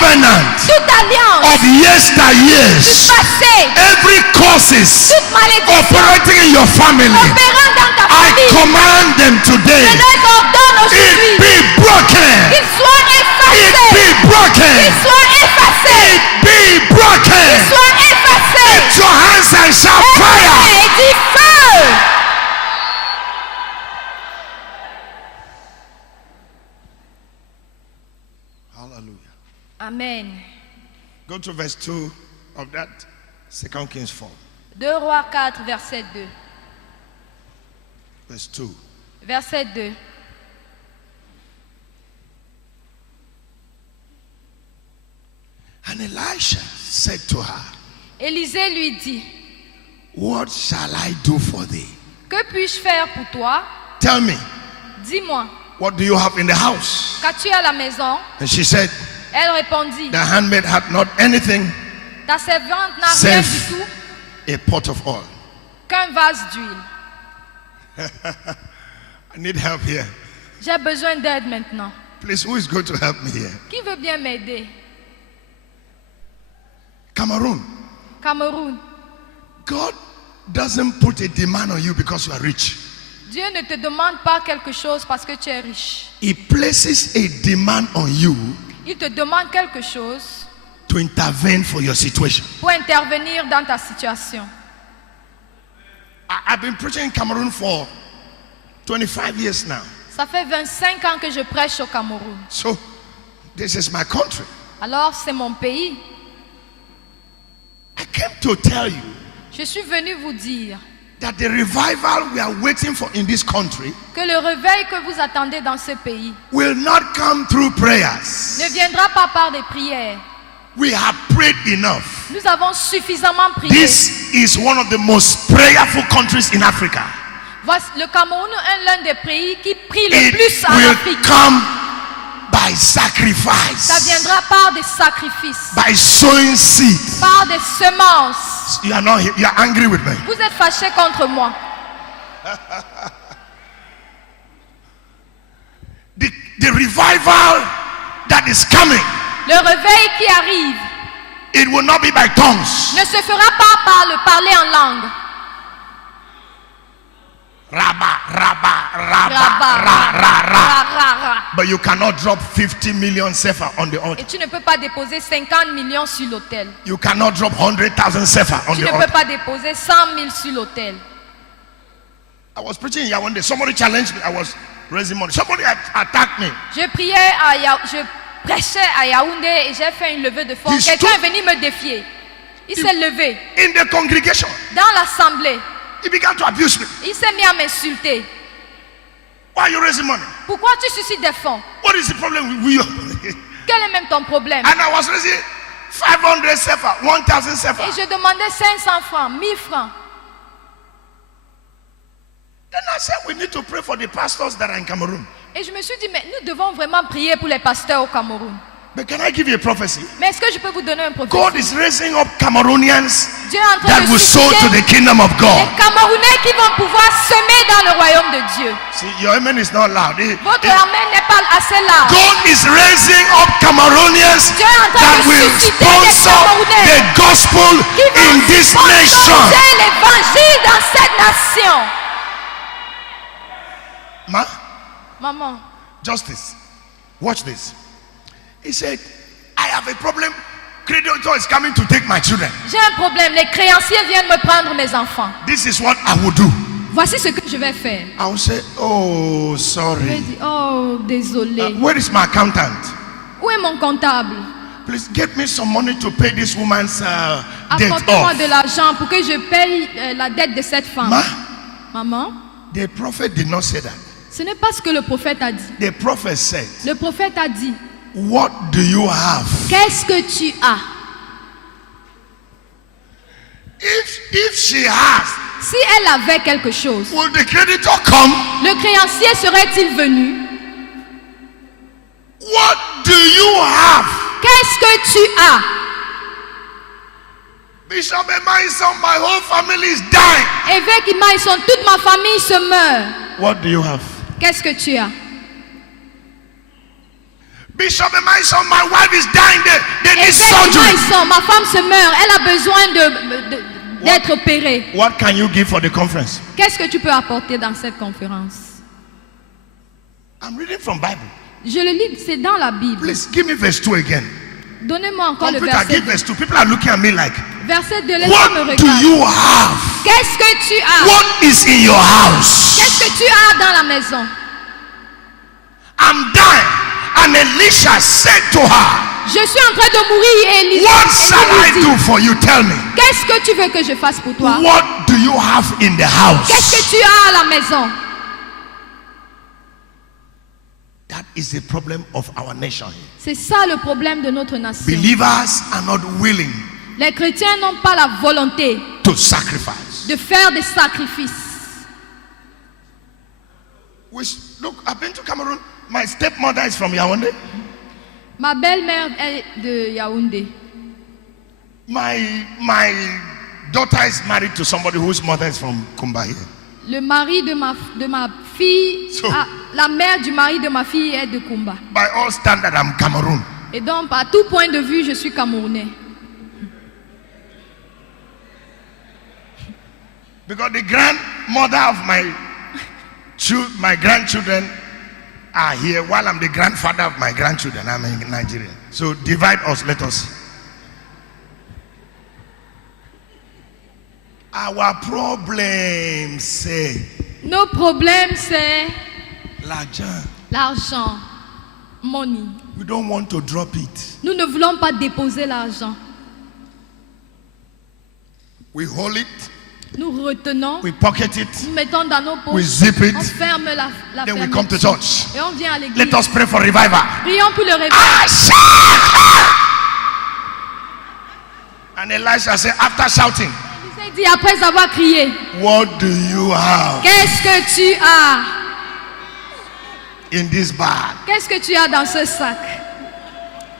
covenant toute alliance of yesteryears, du passé, every causes toute malédiction operating in your family, opérant dans ta I famille, command them today. je les ordonne It aujourd'hui be broken. qu'ils soient It effacés, be broken. qu'ils soient effacés, It be broken. qu'ils soient effacés. Lift your hands and shout fire. Et dis feu. Hallelujah. Amen. Go to verse 2 of that 2 Kings 4. 2 Rois 4, verset 2. Verse 2. Verset 2. And Elisha said to her, Élisée lui dit, what shall I do for thee? que puis-je faire pour toi? Tell me, Dis-moi, what do you have in the house? qu'as-tu à la maison? And she said, Elle répondit, the handmaid had not anything ta servante n'a rien save du tout a pot of oil. qu'un vase d'huile. I need help here. J'ai besoin d'aide maintenant. Please, who is going to help me here? Qui veut bien m'aider? Cameroon. Cameroun. God doesn't put a demand on you because you are rich. Dieu ne te demande pas quelque chose parce que tu es riche. He places a demand on you Il te demande quelque chose to intervene for your situation. pour intervenir dans ta situation. I've been preaching in Cameroon for 25 years now. Ça fait 25 ans que je prêche au Cameroun. So, this is my country. Alors c'est mon pays. I came to tell you Je suis venu vous dire that the revival we are waiting for in this country que le réveil que vous attendez dans ce pays will not come through prayers. ne viendra pas par des prières. We have prayed enough. Nous avons suffisamment prié. This is one of the most prayerful countries in Africa. Voici, le Cameroun est l'un des pays qui prie le It plus en will Afrique. come by Ça sacrifice, viendra par des sacrifices, by sowing seed. par des semences. You are not here. You are angry with me. Vous êtes fâchés contre moi. The revival that is coming, Le réveil qui arrive it will not be by tongues. ne se fera pas par le parler en langue. Ra. But you cannot drop 50 million sefer on the altar. Et tu ne peux pas déposer 50 millions sur l'autel. You cannot drop 100,000 sefer on Tu the ne peux altar. pas déposer 100 000 sur l'autel. I was preaching here one day. Somebody challenged me. I was raising money. Somebody attacked me. Je prêchais à Yaoundé et j'ai fait une levée de fonds. He Quelqu'un stood- est venu me défier. Il s'est levé In the congregation, dans l'assemblée. he began to abuse me. Il s'est mis à m'insulter. Why are you raising money? Pourquoi tu suscites des fonds? What is the problem with you? Quel est même ton problème? And I was raising 500 sefer, 1,000 sefer. Et je demandais 500 francs, 1000 francs. Then I said, we need to pray for the pastors that are in Cameroon. Et je me suis dit, mais nous devons vraiment prier pour les pasteurs au Cameroun. But can I give you a prophecy? Mais est-ce que je peux vous donner un God prophétie? is raising up Cameroonians Dieu est en train that de will sow to susciter the kingdom of God. les Camerounais qui vont pouvoir semer dans le royaume de Dieu. See, your amen is not loud. Votre amen n'est pas assez large. God is raising up Cameroonians Dieu est en train that de will susciter des sponsor Camerounais the gospel qui vont in this nation. sponsoriser l'évangile dans cette nation. Ma, Maman, justice. Watch this. He said, I have a problem. Creditor is coming to take my children. j'ai un problème. Les créanciers viennent me prendre mes enfants. This is what I will do. Voici ce que je vais faire. I will say, oh, Je vais sorry. dire, oh, désolé. Where is my accountant? Où est mon comptable? Please get me some money to pay this woman's debt Apportez-moi off. de l'argent pour que je paye la dette de cette femme. Ma, Maman, the prophet did not say that. ce n'est pas ce que le prophète a dit. The prophet said, Le prophète a dit, what do you have? qu'est-ce que tu as? If she has, Si elle avait quelque chose, will the creditor come? le créancier serait-il venu? What do you have? Qu'est-ce que tu as? Bishop Emaison, my whole family is dying. Évêque Imaïson, toute ma famille se meurt. What do you have? Qu'est-ce que tu as? Bishop Emmaison, my wife is dying. They need Évêque surgery. Maïson, ma femme se meurt, elle a besoin d'être opérée. What can you give for the conference? Qu'est-ce que tu peux apporter dans cette conférence? I'm reading from Bible. Je le lis, c'est dans la Bible. Please give me verse 2 again. Donnez-moi encore le Computer, verset give 2. verse 2. People are looking at me like, Verset 2, les gens me what do regardent. you have? Qu'est-ce que tu as? What is in your house? Qu'est-ce que tu as dans la maison? I'm dying. And Elisha said to her, Je suis en train de mourir et Élie what shall I dit, do for you? Tell me. qu'est-ce que tu veux que je fasse pour toi? What do you have in the house? Qu'est-ce que tu as à la maison? That is the problem of our nation. C'est ça le problème de notre nation. Believers are not willing Les chrétiens n'ont pas la volonté to sacrifice. de faire des sacrifices. Look, I've been to Cameroon. My stepmother is from Yaoundé. Ma belle-mère est de Yaoundé. My daughter is married to somebody whose mother is from Kumba here. Le mari de ma fille, So- la mère du mari de ma fille est de Kumba. By all standard, I'm Cameroon. Et donc, à tout point de vue, je suis Camerounais. Because the grandmother of my grandchildren are here, while I'm the grandfather of my grandchildren. I'm in Nigeria. So divide us, let us. Our problem, say, Nos problèmes, c'est l'argent. l'argent. Money. We don't want to drop it. Nous ne voulons pas déposer l'argent. We hold it, Nous retenons, we pocket it, nous mettons dans nos we poches, zip it, on ferme la then we fermeture. come to church. Et on vient à l'église. Let us pray for revival. Prions pour le réveil. And Elisha said, after shouting, Élisée dit après avoir crié, what do you have qu'est-ce que tu as? in this bag? Qu'est-ce que tu as dans ce sac?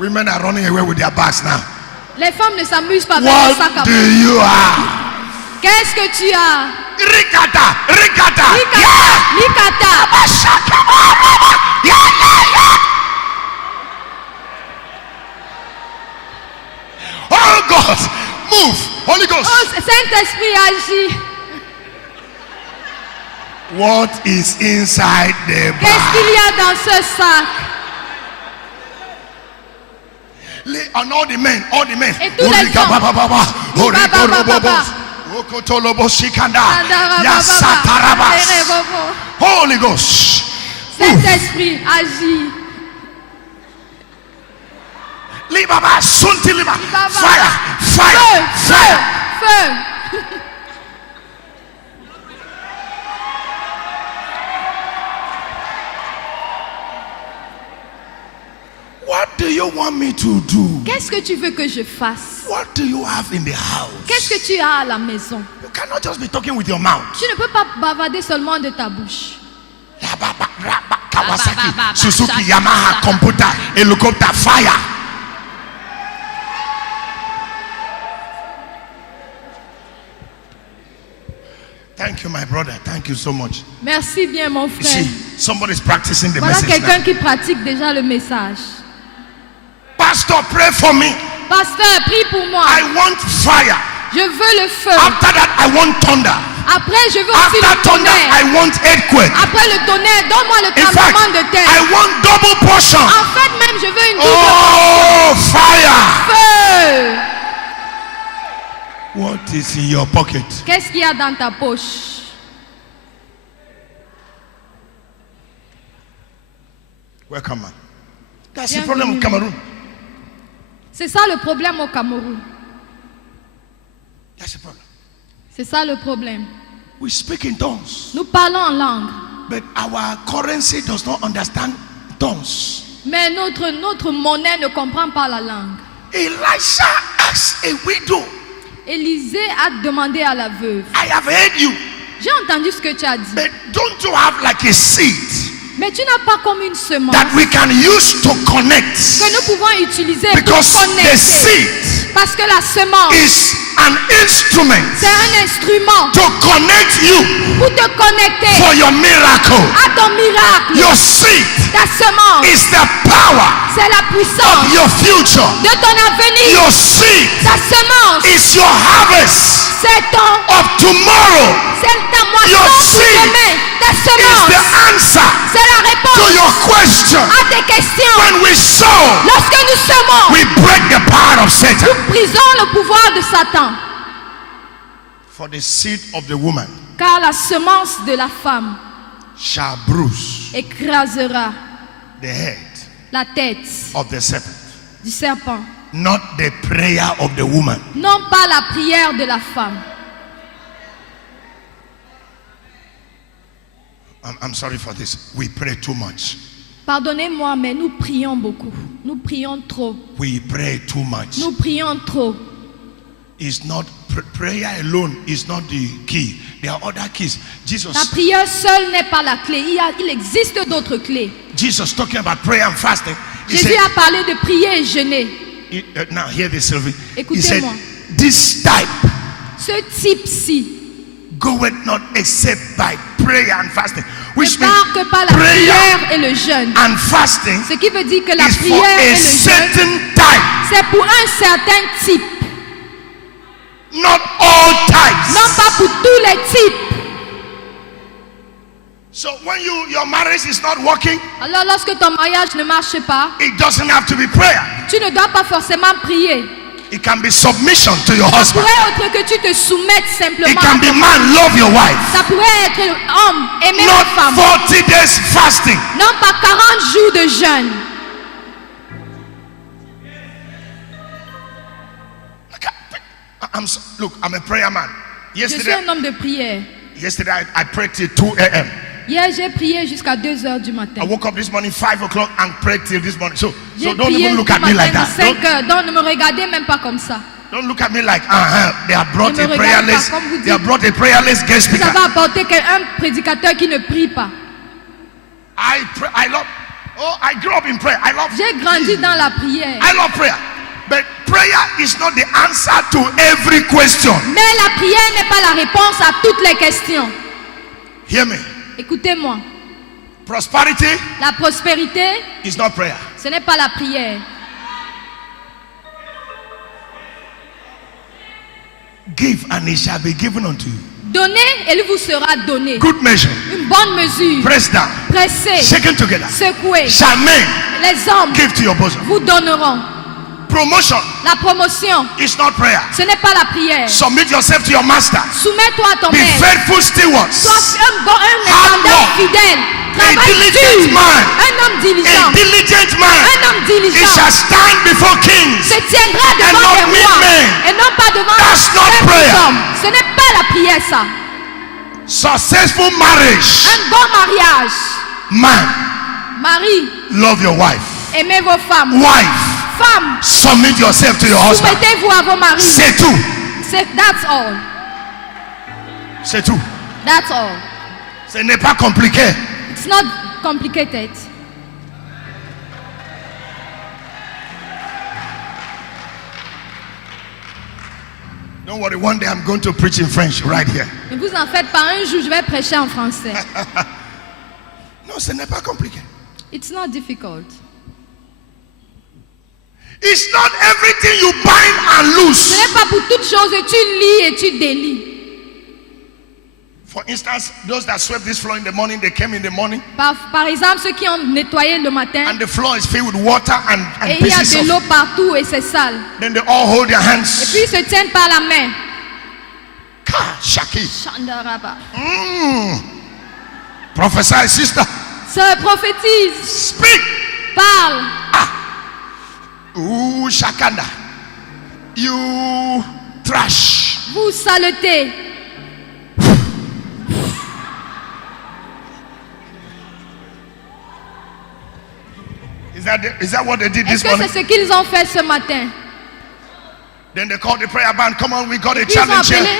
Women are running away with their bags now. Les femmes ne s'amusent pas avec le sac à What do main. you have? Qu'est-ce que tu as? Rikata, Rikata. Likata, Likata. Oh God, move, Holy Ghost. Oh, Saint-Esprit agit. What is inside the Qu'est-ce bag? qu'il y a dans ce sac? On all the men, all the men. Et tous les Orika hommes. baba baba, oriko Baba, baba, robo baba. okotolobo shikanda, Sandara, yasatarabas. Sandere, Bobo. Holy Ghost, Saint-Esprit agit. libaba sunti liba, Baba. fire, Feu, fire, feu, fire. feu. What do you want me to do? Qu'est-ce que tu veux que je fasse? What do you have in the house? Qu'est-ce que tu as à la maison? You cannot just be talking with your mouth. Tu ne peux pas bavarder seulement de ta bouche. Yababa, raba, Kawasaki, Ba, ba, ba, ba, Suzuki, shaka, Yamaha, shaka. computer, helicopter, fire. Thank you, my brother. Thank you so much. Merci bien, mon You frère. see, somebody's practicing the Voilà message quelqu'un now. qui pratique déjà le message. Pastor, pray for me. Pasteur, prie pour moi. I want fire. Je veux le feu. After that, I want thunder. Après, je veux aussi After le thunder, tonnerre. I want earthquake. Après le tonnerre, donne-moi le In fact, tremblement de terre. I want double portion. En fait, même, je veux une double Oh, fire. feu. What is in your pocket? Qu'est-ce qu'il y a dans ta poche? Welcome, man. That's the Bienvenue. problem with Cameroon. C'est ça le problème au Cameroun. That's the problem. C'est ça le problème. We speak in tongues, Nous parlons en langue, but our currency does not understand tongues. mais notre monnaie ne comprend pas la langue. Elisha asked a widow, Élisée a demandé à la veuve. I have heard you, J'ai entendu ce que tu as dit. but don't you have like a seed Mais tu n'as pas comme une semence that we can use to connect? que nous pouvons utiliser Because pour the connecter. seed Parce que la semence, is an instrument c'est un instrument to connect you pour te connecter for your miracle. à ton miracle. Your seed Ta semence, is the power c'est la puissance of your future. de ton avenir. Your seed Ta semence, is your harvest c'est ton, of tomorrow. c'est ta Your moisson pour seed demain. Ta Is the semence, answer c'est la to réponse your question. à tes questions. When we sow, Lorsque nous semons, we break the power of Satan. nous brisons le pouvoir de Satan. For the seed of the woman Car la semence de la femme shall bruise écrasera the head la tête of the serpent, du serpent. not the prayer of the woman. Non pas la prière de la femme. I'm sorry for this. We pray too much. Pardonnez-moi, mais nous prions beaucoup. Nous prions trop. We pray too much. Nous prions trop. It's not prayer alone is not the key. There are other keys. La prière seule n'est pas la clé. Il existe d'autres clés. Jesus talking about prayer and fasting. He Jésus said, a parlé de prier et jeûner. now hear this, Sylvie. He said, Écoutez-moi. this type Ce type-ci goeth not except by prayer and fasting. ne Which means part que par la prayer prière et le jeûne. and fasting Ce qui veut dire que la is for prière a et le jeûne, certain type, c'est pour un certain type. not all types. Non pas pour tous les types. So when your marriage is not working, Alors lorsque ton mariage ne marche pas, it doesn't have to be prayer. tu ne dois pas forcément prier. It can be submission to your Ça husband. pourrait être que tu te soumettes It simplement. can be man, love your wife. Ça pourrait être homme, aimer Not ta femme. 40 days fasting. Non pas 40 jours de jeûne. Look, I'm a prayer man. Je suis Yesterday, un homme de prière. I prayed till 2 a.m. Hier, j'ai prié jusqu'à 2 heures du matin. I woke up this morning 5 o'clock and prayed till this morning. So J'ai don't prié even look du at me like matin de that. 5 heures. Donc ne me regardez même pas comme ça. Don't look at me like, they have brought Ne a me prayer regarde pas list. comme vous dites. They have brought a prayerless guest Vous speaker. avez apporté un prédicateur qui ne prie pas. I grew up in prayer. I love J'ai grandi dans la prière. I love prayer. But prayer is not the answer to every question. Mais la prière n'est pas la réponse à toutes les questions. Hear me. Écoutez-moi. Prosperity La prospérité, is not prayer. ce n'est pas la prière. Give and it shall be given unto you. Donnez et il vous sera donné. Good measure. Une bonne mesure. Pressed down. Pressez, Shaken together. secouez. Shall men Les hommes give to your bosom. vous donneront. Promotion La promotion, is not prayer. ce n'est pas la prière. Submit yourself to your master. Soumets-toi à ton Be maître. faithful stewards. Sois un Hard intendant work. fidèle. A Travaille diligent dur. man. Un homme diligent. A diligent man. Un homme He diligent shall stand before kings. se tiendra And devant not les rois men. et non pas devant That's les not prayer. hommes. Ce n'est pas la prière ça. Successful marriage. Un bon mariage. Man, Mari, love your wife. aimez vos femmes. Wife, Femmes, submit yourself to your husband. soumettez-vous à vos maris. C'est tout. That's all. C'est tout. That's all. Ce n'est pas compliqué. It's not complicated. Don't worry, one day I'm going to preach in French right here. Ne vous en faites pas, un jour je vais prêcher en français. Non, ce n'est pas compliqué. It's not difficult. It's not everything you bind and Ce loose. n'est pas pour toutes choses que tu lis et tu délis. For instance, those that swept this floor in the morning, they came in the morning Par exemple, ceux qui ont nettoyé le matin and the floor is filled with water and et il y a pieces de of. l'eau partout et c'est sale. Then they all hold their Et hands. puis ils se tiennent par la main. Shaki. Shandaraba. Prophesy, sister. Sœur, prophétise, Speak. parle. Ooh, Shakanda. You trash. Vous saleté. Is that what they did Est-ce this que morning? c'est ce qu'ils ont fait ce matin? Then they called the prayer band. Come on, we got a Puis ils ont challenge here. appelé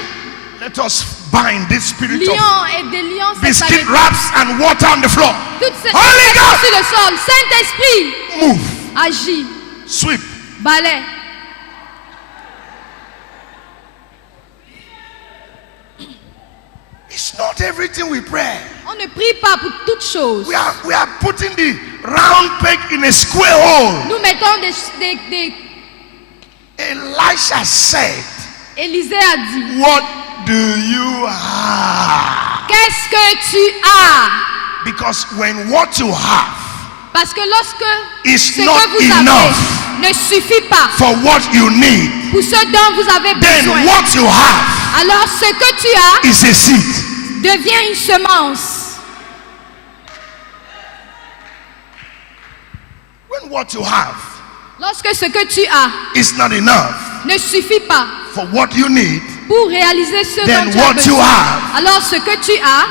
Let us bind this spirit of lions et des lions biscuit séparés. wraps and water on the floor. Toutes ces Holy choses God! sur le sol. Saint-Esprit, Move. agis, Sweep. balai. It's not everything we pray. On ne prie pas pour toutes choses. We are putting the round peg in a square hole. Nous mettons des... Elisha said, Élisée a dit, what do you have? qu'est-ce que tu as? Because when what you have Parce que lorsque is ce not que vous enough avez ne suffit pas for what you need, pour ce dont vous avez then besoin, what you have alors ce que tu as is a seed. devient une semence. When what you have Lorsque ce que tu as is not enough ne suffit pas for what you need, pour réaliser ce then dont tu as what you besoin, have alors ce que tu as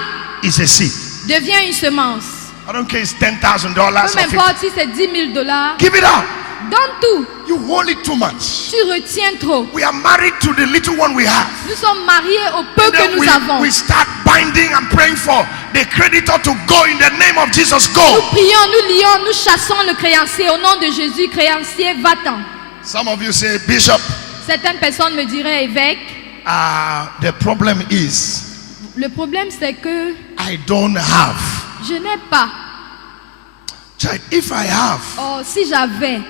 is a seed. devient une semence. I don't care, it's $10,000 Peu or $50,000. m'importe si c'est 10 000 $. Give it up. Donne tout. You hold it too much. Tu retiens trop. We are married to the little one we have. Nous sommes mariés au peu And que then nous avons. we start binding and praying for the creditor to go in the name of Jesus. Nous Go. prions, nous lions, nous chassons le créancier. Au nom de Jésus, créancier, va-t'en. Some of you say, Bishop, Certaines personnes me diraient, évêque, the problem is le problème c'est que I don't have. je n'ai pas. Check, if I have, Oh, si j'avais,